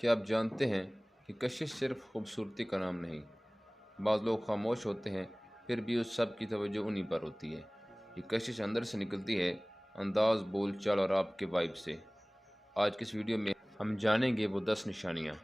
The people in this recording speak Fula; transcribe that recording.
क्या आप जानते हैं कि कशिश सिर्फ खूबसूरती का नाम नहीं। बाज़ लोग खामोश होते हैं, फिर भी उस सब की तवज्जो उन्हीं पर होती है। ये कशिश अंदर से निकलती है, अंदाज, बोल चाल और आपके वाइब से। आज की इस वीडियो में हम जानेंगे वो 10 निशानियाँ।